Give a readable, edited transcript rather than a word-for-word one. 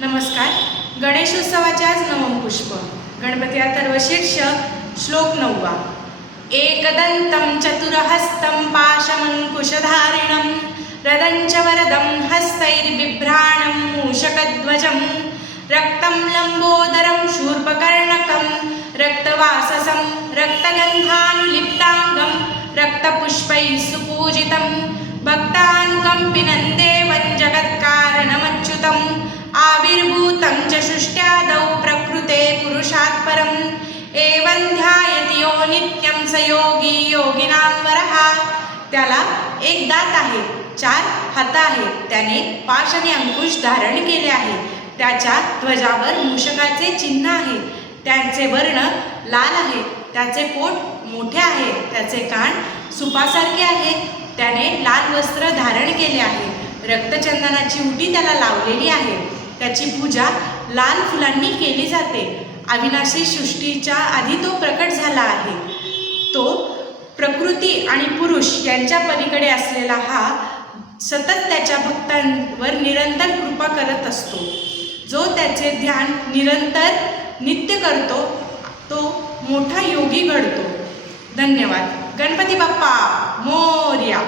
नमस्कार. गणेशोत्सवाचे आज नवम पुष्प. गणपती अथर्वशीर्ष श्लोक 9. एकदन्तं चतुरहस्तं पाशमङ्कुशधारिणं रदञ्च वरदं हस्तैर्बिभ्राणं मूषकध्वजं रक्तं लम्बोदरं शूर्पकर्णकं रक्तवाससं रक्तगन्धानुलिप्ताङ्गं रक्तपुष्पैः सुपूजितं भक्तानुकम्पिनं देवं जगत्कारणमच्युतम् आविर्भूतं च सृष्ट्यादौ प्रकृते पुरुषात् परम् एवं ध्यायति यो नित्यं स योगी योगिनां वरः. त्याला एक दात आहे, 4 हात आहेत, त्याने पाश आणि अंकुश धारण केले आहे. त्याच्या ध्वजावर मूषकाचे चिन्ह आहे, त्यांचे वर्ण लाल आहे, त्याचे पोट मोठे आहे, त्याचे कान सुपासारखे आहेत, त्याने लाल वस्त्र धारण केले आहे, रक्तचंदनाची उटी त्याला लावलेली आहे, त्याची पूजा लाल फुलांनी केली जाते. अविनाशी सृष्टीच्या आधी तो प्रकट झाला आहे. तो प्रकृती आणि पुरुष यांच्या पलीकडे असलेला हा सतत त्याच्या भक्तांवर निरंतर कृपा करत असतो. जो त्याचे ध्यान निरंतर नित्य करतो तो मोठा योगी घडतो. धन्यवाद. गणपती बाप्पा मोरया.